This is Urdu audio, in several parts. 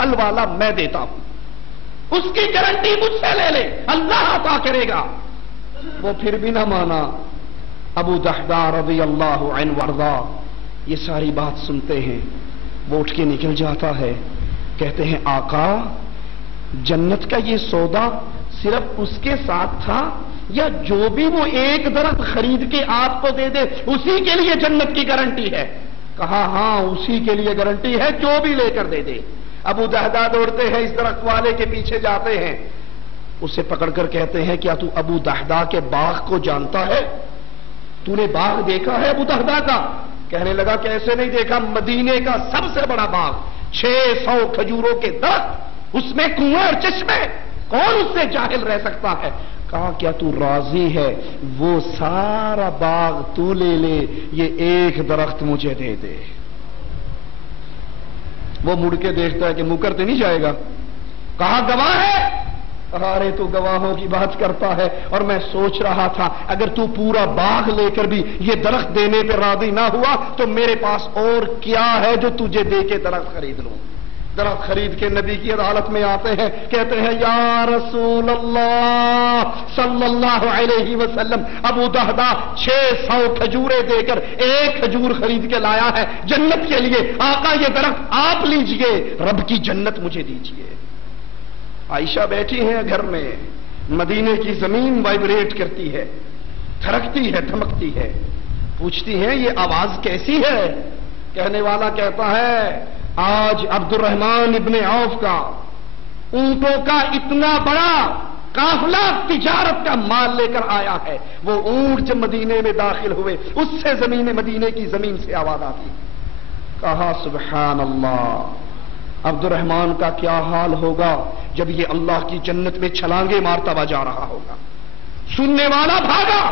پھل والا میں دیتا ہوں، اس کی گارنٹی مجھ سے لے لے، اللہ عطا کرے گا۔ وہ پھر بھی نہ مانا۔ ابو دحداء رضی اللہ عنہ وارضا یہ ساری بات سنتے ہیں، وہ اٹھ کے نکل جاتا ہے، کہتے ہیں آقا جنت کا یہ سودا صرف اس کے ساتھ تھا یا جو بھی وہ ایک درخت خرید کے آپ کو دے دے اسی کے لیے جنت کی گارنٹی ہے؟ کہا ہاں اسی کے لیے گارنٹی ہے، جو بھی لے کر دے دے۔ ابو دحداء دوڑتے ہیں، اس درخت والے کے پیچھے جاتے ہیں، اسے پکڑ کر کہتے ہیں کیا تو ابو دحداء کے باغ کو جانتا ہے؟ تو نے باغ دیکھا ہے ابو دحداء کا؟ کہنے لگا کیسے نہیں دیکھا، مدینے کا سب سے بڑا باغ، 600 کھجوروں کے درخت، اس میں کنویں اور چشمے، کون اس سے جاہل رہ سکتا ہے؟ کہا کیا تو راضی ہے وہ سارا باغ تو لے لے، یہ ایک درخت مجھے دے دے۔ وہ مڑ کے دیکھتا ہے کہ مکر تو نہیں جائے گا؟ کہا گواہ ہے؟ ارے تو گواہوں کی بات کرتا ہے، اور میں سوچ رہا تھا اگر تو پورا باغ لے کر بھی یہ درخت دینے پہ راضی نہ ہوا تو میرے پاس اور کیا ہے جو تجھے دے کے درخت خرید لوں۔ درخت خرید کے نبی کی عدالت میں آتے ہیں، کہتے ہیں یا رسول اللہ صلی اللہ علیہ وسلم، ابو دحداء 600 کھجوریں دے کر ایک کھجور خرید کے لایا ہے جنت کے لیے، آقا یہ درخت آپ لیجئے، رب کی جنت مجھے دیجئے۔ عائشہ بیٹھی ہیں گھر میں، مدینے کی زمین وائبریٹ کرتی ہے، تھرکتی ہے، دھمکتی ہے، پوچھتی ہیں یہ آواز کیسی ہے؟ کہنے والا کہتا ہے آج عبد الرحمن ابن عوف کا اونٹوں کا اتنا بڑا قافلہ تجارت کا مال لے کر آیا ہے، وہ اونٹ جب مدینے میں داخل ہوئے اس سے زمین مدینے کی زمین سے آواز آتی۔ کہا سبحان اللہ، عبد الرحمن کا کیا حال ہوگا جب یہ اللہ کی جنت میں چھلانگے مارتا ہوا جا رہا ہوگا۔ سننے والا بھاگا،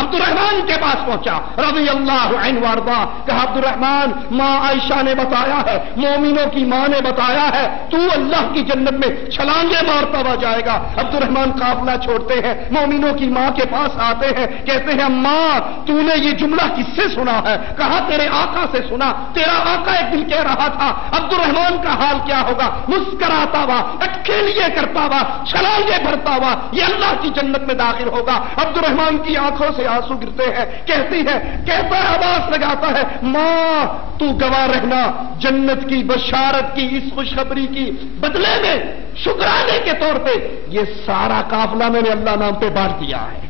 عبد الرحمن کے پاس پہنچا رضی اللہ عنہ وارضا، کہا عبد الرحمن ماں عائشہ نے بتایا ہے، مومنوں کی ماں نے بتایا ہے تو اللہ کی جنت میں چھلانگے مارتا ہوا جائے گا۔ عبد الرحمن قافلہ چھوڑتے ہیں، مومنوں کی ماں کے پاس آتے ہیں، کہتے ہیں ماں تو نے یہ جملہ کس سے سنا ہے؟ کہا تیرے آقا سے سنا، تیرا آقا ایک دن کہہ رہا تھا عبد الرحمن کا حال کیا ہوگا، مسکراتا ہوا، اٹکھیلیے کرتا ہوا، چھلانگے بھرتا ہوا، یہ اللہ کی جنت میں داخل ہوگا۔ عبد الرحمن کی آنکھوں سے آنسو گرتے ہیں، کہتی ہے، کہتا ہے، آواز لگاتا ہے ماں تو گواہ رہنا، جنت کی بشارت کی اس خوشخبری کی بدلے میں شکرانے کے طور پہ یہ سارا قافلہ میں نے اللہ نام پہ بانٹ دیا ہے۔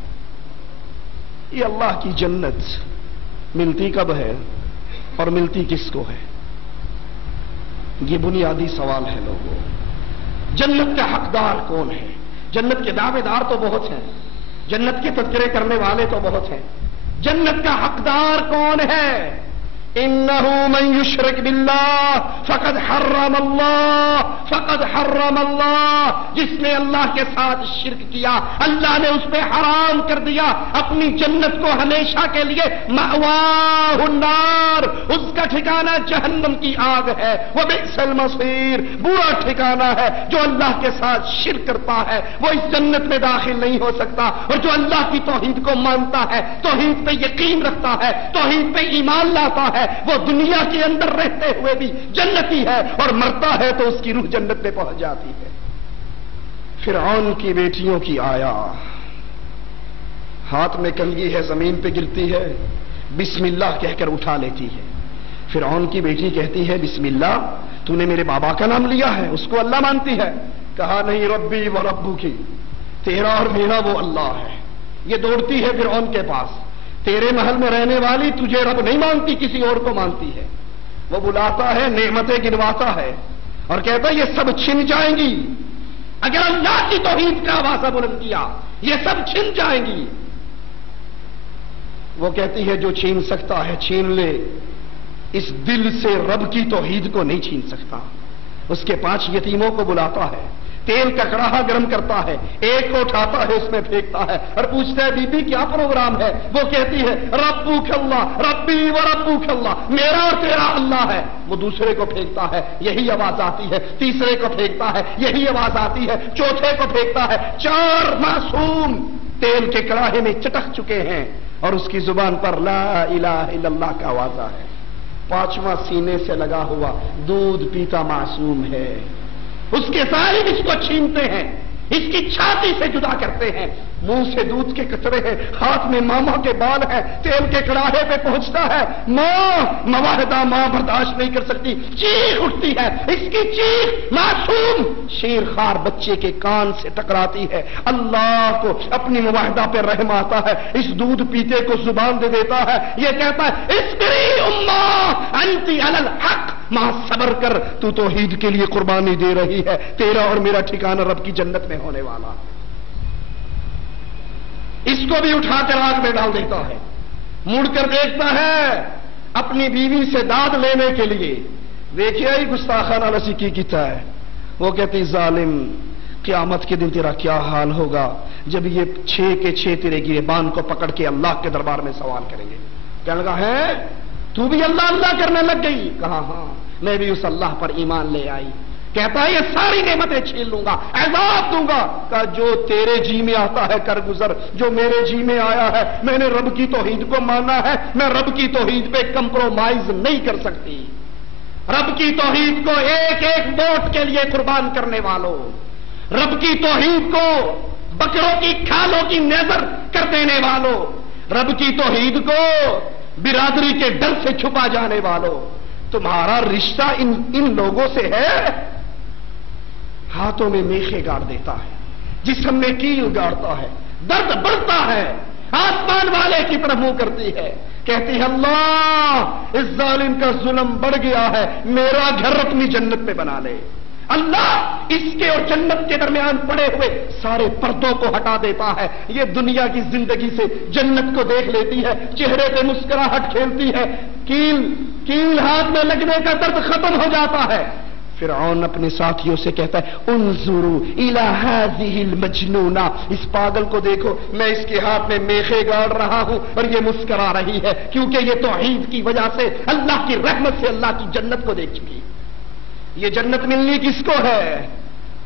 یہ اللہ کی جنت ملتی کب ہے اور ملتی کس کو ہے؟ یہ بنیادی سوال ہے لوگوں۔ جنت کا حقدار کون ہے؟ جنت کے دعوے دار تو بہت ہیں، جنت کے تذکرے کرنے والے تو بہت ہیں، جنت کا حقدار کون ہے؟ انہو من یشرک باللہ فقد حرم اللہ، جس نے اللہ کے ساتھ شرک کیا اللہ نے اس پہ حرام کر دیا اپنی جنت کو ہمیشہ کے لیے، مأواہ النار، اس کا ٹھکانہ جہنم کی آگ ہے، وبئس المصیر، برا ٹھکانہ ہے۔ جو اللہ کے ساتھ شرک کرتا ہے وہ اس جنت میں داخل نہیں ہو سکتا، اور جو اللہ کی توحید کو مانتا ہے، توحید پہ یقین رکھتا ہے، توحید پہ ایمان لاتا ہے، وہ دنیا کے اندر رہتے ہوئے بھی جنتی ہے، اور مرتا ہے تو اس کی روح جنت میں پہنچ جاتی ہے۔ فرعون کی بیٹیوں کی آیا، ہاتھ میں کنگھی ہے، زمین پہ گرتی ہے، بسم اللہ کہہ کر اٹھا لیتی ہے۔ فرعون کی بیٹی کہتی ہے بسم اللہ، تو نے میرے بابا کا نام لیا ہے، اس کو اللہ مانتی ہے؟ کہا نہیں، ربی و ربو کی، تیرا اور میرا وہ اللہ ہے۔ یہ دوڑتی ہے فرعون کے پاس، تیرے محل میں رہنے والی تجھے رب نہیں مانتی، کسی اور کو مانتی ہے۔ وہ بلاتا ہے، نعمتیں گنواتا ہے اور کہتا ہے یہ سب چھن جائیں گی اگر اللہ کی توحید کا آوازہ بلند کیا، یہ سب چھن جائیں گی۔ وہ کہتی ہے جو چھین سکتا ہے چھین لے، اس دل سے رب کی توحید کو نہیں چھین سکتا۔ اس کے 5 یتیموں کو بلاتا ہے، تیل کا کڑاہا گرم کرتا ہے، ایک کو اٹھاتا ہے، اس میں پھینکتا ہے اور پوچھتا ہے بی بی کیا پروگرام ہے؟ وہ کہتی ہے ربک اللہ، ربی و ربک اللہ، میرا اور تیرا اللہ ہے۔ وہ دوسرے کو پھینکتا ہے، یہی آواز آتی ہے، تیسرے کو پھینکتا ہے، یہی آواز آتی ہے، چوتھے کو پھینکتا ہے۔ 4 معصوم تیل کے کڑاہے میں چٹک چکے ہیں اور اس کی زبان پر لا الہ الا اللہ کا آوازہ ہے۔ 5واں سینے سے لگا ہوا دودھ پیتا معصوم ہے، اس کے ظالم اس کو چھینتے ہیں، اس کی چھاتی سے جدا کرتے ہیں، منہ سے دودھ کے قطرے ہیں، ہاتھ میں ماما کے بال ہیں، تیل کے کڑاہے پہ پہنچتا ہے، ماں مواہدہ ماں برداشت نہیں کر سکتی، چیخ اٹھتی ہے، اس کی چیخ معصوم شیر خوار بچے کے کان سے ٹکراتی ہے، اللہ کو اپنی مواہدہ پہ رحم آتا ہے، اس دودھ پیتے کو زبان دے دیتا ہے، یہ کہتا ہے اصبری اماں انتی علی الحق، ماں صبر کر، تو توحید کے لیے قربانی دے رہی ہے، تیرا اور میرا ٹھکانہ رب کی جنت میں ہونے والا۔ اس کو بھی اٹھا کر آگ میں ڈال دیتا ہے، مڑ کر دیکھتا ہے اپنی بیوی سے داد لینے کے لیے، دیکھیے ہی گستاخانہ لسی کی کیتا ہے، وہ کہتی ظالم قیامت کے دن تیرا کیا حال ہوگا جب یہ 6 کے 6 تیرے گریبان کو پکڑ کے اللہ کے دربار میں سوال کریں گے۔ کہنے لگا ہے تو بھی اللہ اللہ کرنے لگ گئی؟ کہا ہاں میں بھی اس اللہ پر ایمان لے آئی۔ کہتا ہے یہ ساری نعمتیں چھین لوں گا، عذاب دوں گا۔ کہا جو تیرے جی میں آتا ہے کر گزر، جو میرے جی میں آیا ہے، میں نے رب کی توحید کو مانا ہے، میں رب کی توحید پہ کمپرومائز نہیں کر سکتی۔ رب کی توحید کو ایک ایک ووٹ کے لیے قربان کرنے والوں، رب کی توحید کو بکروں کی کھالوں کی نظر کر دینے والوں، رب کی توحید کو برادری کے ڈر سے چھپا جانے والوں، تمہارا رشتہ ان لوگوں سے ہے؟ ہاتھوں میں میخے گاڑ دیتا ہے، جسم میں کیل گاڑتا ہے، درد بڑھتا ہے، آسمان والے کی طرف منہ کرتی ہے، کہتی ہے اللہ اس ظالم کا ظلم بڑھ گیا ہے، میرا گھر اپنی جنت میں بنا لے۔ اللہ اس کے اور جنت کے درمیان پڑے ہوئے سارے پردوں کو ہٹا دیتا ہے، یہ دنیا کی زندگی سے جنت کو دیکھ لیتی ہے، چہرے پہ مسکراہٹ کھیلتی ہے، کیل ہاتھ میں لگنے کا درد ختم ہو جاتا ہے۔ فرعون اپنے ساتھیوں سے کہتا ہے انظروا الی ہذہ المجنونہ، اس پاگل کو دیکھو، میں اس کے ہاتھ میں میخے گاڑ رہا ہوں اور یہ مسکرا رہی ہے، کیونکہ یہ توحید کی وجہ سے اللہ کی رحمت سے اللہ کی جنت کو دیکھ چکی۔ یہ جنت ملنی کس کو ہے؟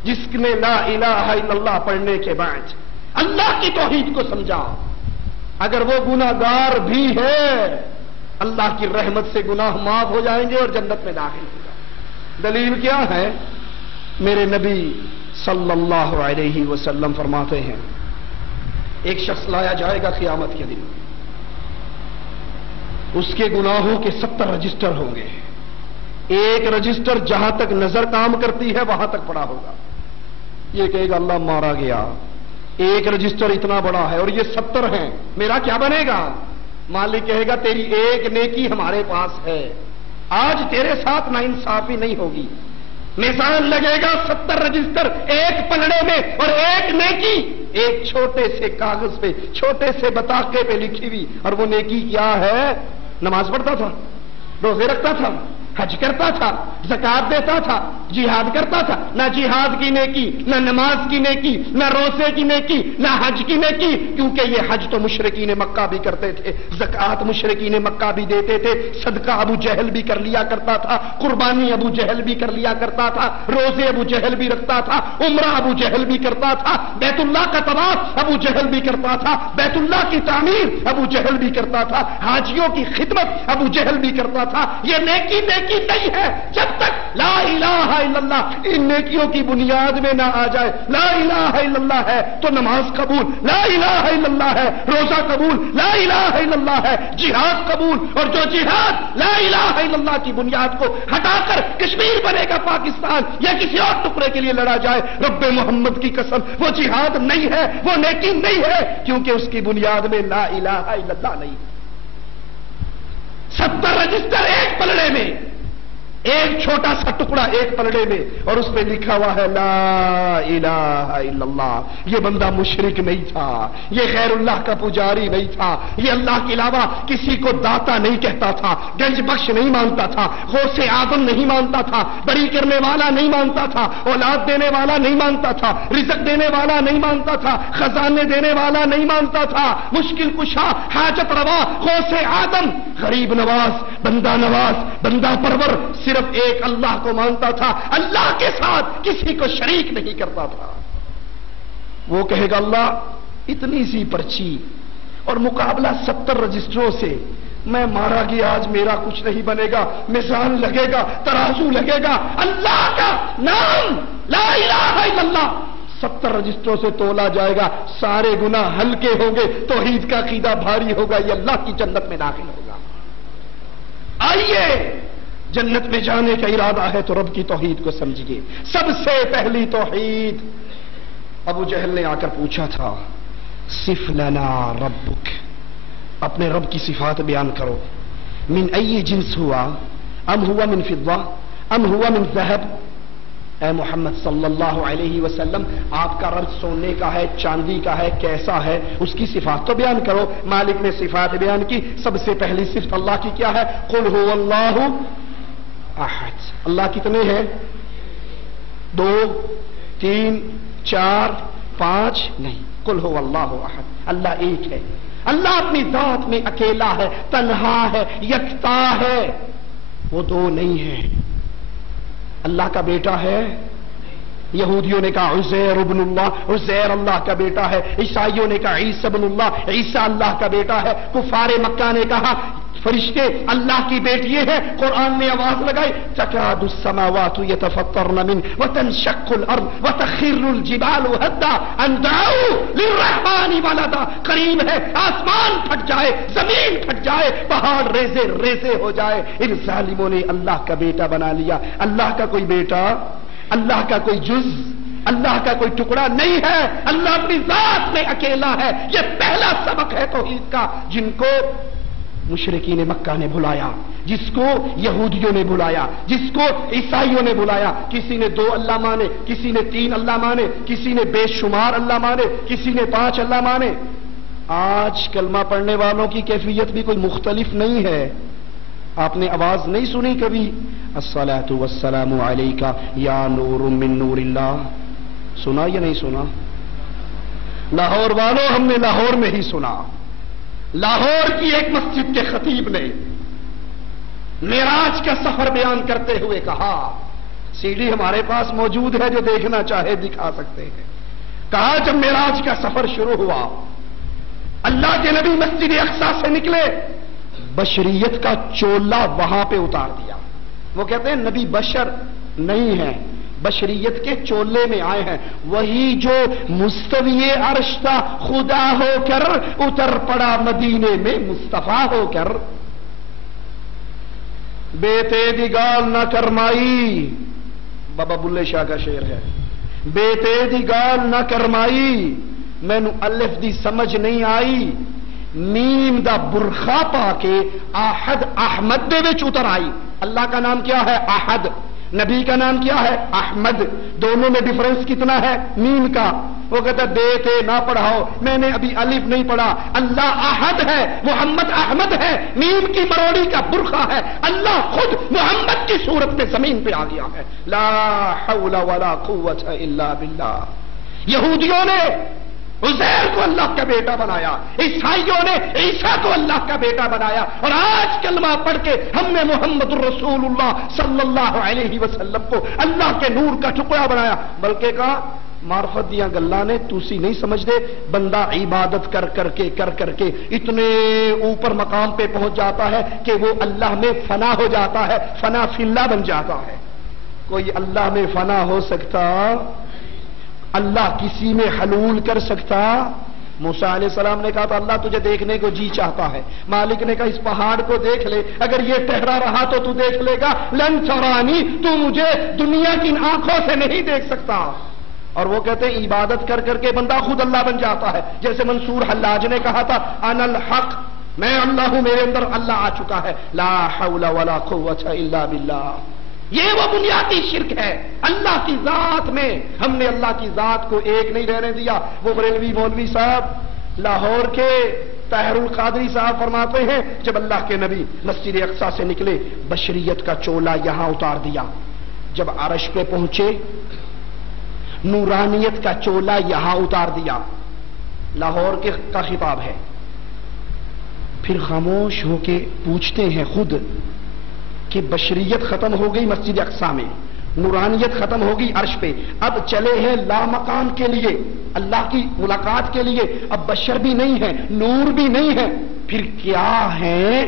جس نے لا الہ الا اللہ پڑھنے کے بعد اللہ کی توحید کو سمجھا، اگر وہ گناہگار بھی ہے اللہ کی رحمت سے گناہ معاف ہو جائیں گے اور جنت میں داخل ہو جائیں گے۔ دلیل کیا ہے؟ میرے نبی صلی اللہ علیہ وسلم فرماتے ہیں ایک شخص لایا جائے گا قیامت کے دن، اس کے گناہوں کے 70 رجسٹر ہوں گے، ایک رجسٹر جہاں تک نظر کام کرتی ہے وہاں تک پڑا ہوگا، یہ کہے گا اللہ مارا گیا، ایک رجسٹر اتنا بڑا ہے اور یہ 70 ہیں، میرا کیا بنے گا؟ مالک کہے گا تیری ایک نیکی ہمارے پاس ہے، آج تیرے ساتھ ناانصافی نہیں ہوگی۔ میزان لگے گا 70 رجسٹر ایک پلڑے میں اور ایک نیکی ایک چھوٹے سے کاغذ پہ، چھوٹے سے بطاقے پہ لکھی ہوئی، اور وہ نیکی کیا ہے؟ نماز پڑھتا تھا، روزے رکھتا تھا، حج کرتا تھا، زکات دیتا تھا، جہاد کرتا تھا، نہ جہاد کی نیکی، نہ نماز کی نیکی، نہ روزے کی نیکی، نہ حج کی نیکی، کیونکہ یہ حج تو مشرکین مکہ بھی کرتے تھے، زکات مشرکین مکہ بھی دیتے تھے، صدقہ ابو جہل بھی کر لیا کرتا تھا، قربانی ابو جہل بھی کر لیا کرتا تھا، روزے ابو جہل بھی رکھتا تھا، عمرہ ابو جہل بھی کرتا تھا، بیت اللہ کا طواف ابو جہل بھی کرتا تھا، بیت اللہ کی تعمیر ابو جہل بھی کرتا تھا، حاجیوں کی خدمت ابو جہل بھی کرتا تھا۔ یہ نیکی نہیں ہے جب تک لا الہ الا اللہ ان نیکیوں کی بنیاد میں نہ آ جائے۔ لا الہ الا اللہ ہے تو نماز قبول، لا الہ الا اللہ ہے روزہ قبول، لا الہ الا اللہ ہے جہاد قبول، اور جو جہاد لا الہ الا اللہ کی بنیاد کو ہٹا کر کشمیر بنے گا پاکستان یا کسی اور ٹکڑے کے لیے لڑا جائے، رب محمد کی قسم وہ جہاد نہیں ہے، وہ نیکی نہیں ہے، کیونکہ اس کی بنیاد میں لا الہ الا اللہ نہیں۔ 70 رجسٹر ایک پلڑے میں، ایک چھوٹا سا ٹکڑا ایک پلڑے میں، اور اس پہ لکھا ہوا ہے لا الہ الا اللہ۔ یہ بندہ مشرک نہیں تھا، یہ غیر اللہ کا پجاری نہیں تھا، یہ اللہ کے علاوہ کسی کو داتا نہیں کہتا تھا، گنج بخش نہیں مانتا تھا، غوث اعظم نہیں مانتا تھا، بری کرنے والا نہیں مانتا تھا، اولاد دینے والا نہیں مانتا تھا، رزق دینے والا نہیں مانتا تھا، خزانے دینے والا نہیں مانتا تھا، مشکل کشا، حاجت روا، غوث اعظم، غریب نواز، بندہ پرور، صرف ایک اللہ کو مانتا تھا، اللہ کے ساتھ کسی کو شریک نہیں کرتا تھا۔ وہ کہے گا اللہ اتنی سی پرچی اور مقابلہ 70 رجسٹروں سے، میں مارا گیا آج میرا کچھ نہیں بنے گا، میزان لگے گا، ترازو لگے گا، اللہ کا نام لا الہ الا اللہ 70 رجسٹروں سے تولا جائے گا، سارے گناہ ہلکے ہوں گے، توحید کا عقیدہ بھاری ہوگا، یہ اللہ کی جنت میں داخل ہوگا۔ آئیے جنت میں جانے کا ارادہ ہے تو رب کی توحید کو سمجھیے، سب سے پہلی توحید۔ ابو جہل نے آ کر پوچھا تھا صف لنا ربک، اپنے رب کی صفات بیان کرو، من ای جنس ہوا، ام ہوا من فضہ ام ہوا من ذہب۔ اے محمد صلی اللہ علیہ وسلم، آپ کا رب سونے کا ہے، چاندی کا ہے، کیسا ہے، اس کی صفات تو بیان کرو۔ مالک نے صفات بیان کی، سب سے پہلی صفت اللہ کی کیا ہے؟ قل هو اللہ احد۔ اللہ کتنے ہیں؟ 2 3 4 5 نہیں، قل هو اللہ احد، اللہ ایک ہے۔ اللہ اپنی ذات میں اکیلا ہے، تنہا ہے، یکتا ہے، وہ 2 نہیں ہے۔ اللہ کا بیٹا ہے؟ یہودیوں نے کہا عزیر ابن اللہ، عزیر اللہ کا بیٹا ہے۔ عیسائیوں نے کہا عیسی ابن اللہ، عیسیٰ اللہ کا بیٹا ہے۔ کفار مکہ نے کہا فرشتے اللہ کی بیٹی ہے۔ قرآن نے آواز لگائی تکاد السماوات یتفطرن من وتنشق الارض وتخر الجبال هدا ان دعوا للرحمن ولدا۔ قریب ہے آسمان پھٹ جائے، زمین پھٹ جائے، پہاڑ ریزے ریزے ہو جائے۔ ان ظالموں نے اللہ کا بیٹا بنا لیا۔ اللہ کا کوئی بیٹا، اللہ کا کوئی جز، اللہ کا کوئی ٹکڑا نہیں ہے۔ اللہ اپنی ذات میں اکیلا ہے۔ یہ پہلا سبق ہے توحید کا، جن کو مشرکین مکہ نے بلایا، جس کو یہودیوں نے بلایا، جس کو عیسائیوں نے بلایا۔ کسی نے 2 اللہ مانے، کسی نے 3 اللہ مانے، کسی نے بے شمار اللہ مانے، کسی نے 5 اللہ مانے۔ آج کلمہ پڑھنے والوں کی کیفیت بھی کوئی مختلف نہیں ہے۔ آپ نے آواز نہیں سنی کبھی الصلاۃ والسلام علیکہ یا نور من نور اللہ؟ سنا یا نہیں سنا؟ لاہور والوں، ہم نے لاہور میں ہی سنا۔ لاہور کی ایک مسجد کے خطیب نے معراج کا سفر بیان کرتے ہوئے کہا، سی ڈی ہمارے پاس موجود ہے، جو دیکھنا چاہے دکھا سکتے ہیں۔ کہا جب معراج کا سفر شروع ہوا، اللہ کے نبی مسجد اقصی سے نکلے، بشریت کا چولا وہاں پہ اتار دیا۔ وہ کہتے ہیں نبی بشر نہیں ہے، بشریت کے چولے میں آئے ہیں۔ وہی جو مستوی عرش تھا خدا ہو کر اتر پڑا مدینے میں مصطفیٰ ہو کر۔ بیتے دی گال نہ کرمائی، بابا بلے شاہ کا شعر ہے، بیتے دی گال نہ کرمائی، مینو الف دی سمجھ نہیں آئی، میم دا برخا پا کے احد احمد دے وچ اتر آئی۔ اللہ کا نام کیا ہے؟ احد۔ نبی کا نام کیا ہے؟ احمد۔ دونوں میں ڈفرنس کتنا ہے؟ میم کا۔ وہ کہتا بے تے نہ پڑھاؤ، میں نے ابھی الف نہیں پڑھا۔ اللہ احد ہے، محمد احمد ہے، میم کی مروڑی کا برخا ہے۔ اللہ خود محمد کی صورت میں زمین پہ آ گیا ہے۔ لا حول ولا قوت الا باللہ۔ یہودیوں نے عزیر کو اللہ کا بیٹا بنایا، عیسائیوں نے عیسیٰ کو اللہ کا بیٹا بنایا، اور آج کلمہ پڑھ کے ہم نے محمد الرسول اللہ صلی اللہ علیہ وسلم کو اللہ کے نور کا ٹکڑا بنایا۔ بلکہ کہا معرفت دیاں گلاں نے تسی نہیں سمجھ دے، بندہ عبادت کر کر کے اتنے اوپر مقام پہ پہنچ جاتا ہے کہ وہ اللہ میں فنا ہو جاتا ہے، فنا فی اللہ بن جاتا ہے۔ کوئی اللہ میں فنا ہو سکتا؟ اللہ کسی میں حلول کر سکتا؟ موسیٰ علیہ السلام نے کہا تھا اللہ تجھے دیکھنے کو جی چاہتا ہے۔ مالک نے کہا اس پہاڑ کو دیکھ لے، اگر یہ ٹہرا رہا تو تو دیکھ لے گا، لن ترانی، تو مجھے دنیا کی آنکھوں سے نہیں دیکھ سکتا۔ اور وہ کہتے ہیں عبادت کر کر کے بندہ خود اللہ بن جاتا ہے، جیسے منصور حلاج نے کہا تھا انا الحق، میں اللہ ہوں، میرے اندر اللہ آ چکا ہے۔ لا حول ولا قوت الا باللہ۔ یہ وہ بنیادی شرک ہے۔ اللہ کی ذات میں ہم نے اللہ کی ذات کو ایک نہیں رہنے دیا۔ وہ بریلوی مولوی صاحب لاہور کے طاہر القادری صاحب فرماتے ہیں جب اللہ کے نبی مسجد اقصی سے نکلے، بشریت کا چولا یہاں اتار دیا، جب عرش پہ پہنچے نورانیت کا چولا یہاں اتار دیا۔ لاہور کے کا خطاب ہے۔ پھر خاموش ہو کے پوچھتے ہیں خود کہ بشریت ختم ہو گئی مسجد اقصی میں، نورانیت ختم ہوگی عرش پہ، اب چلے ہیں لا مقام کے لیے، اللہ کی ملاقات کے لیے۔ اب بشر بھی نہیں ہے، نور بھی نہیں ہے، پھر کیا ہے؟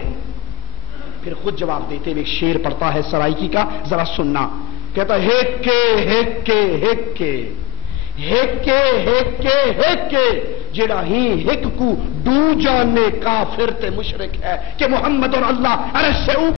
پھر خود جواب دیتے ہوئے ایک شعر پڑتا ہے سرائکی کا، ذرا سننا. کہتا ہے ہیکے ہیکے ہیکے ہیکے ہیکے ہیکے جڑا ہی ہک کو ڈو جانے کافر تے مشرک ہے کہ محمد اور اللہ عرش سے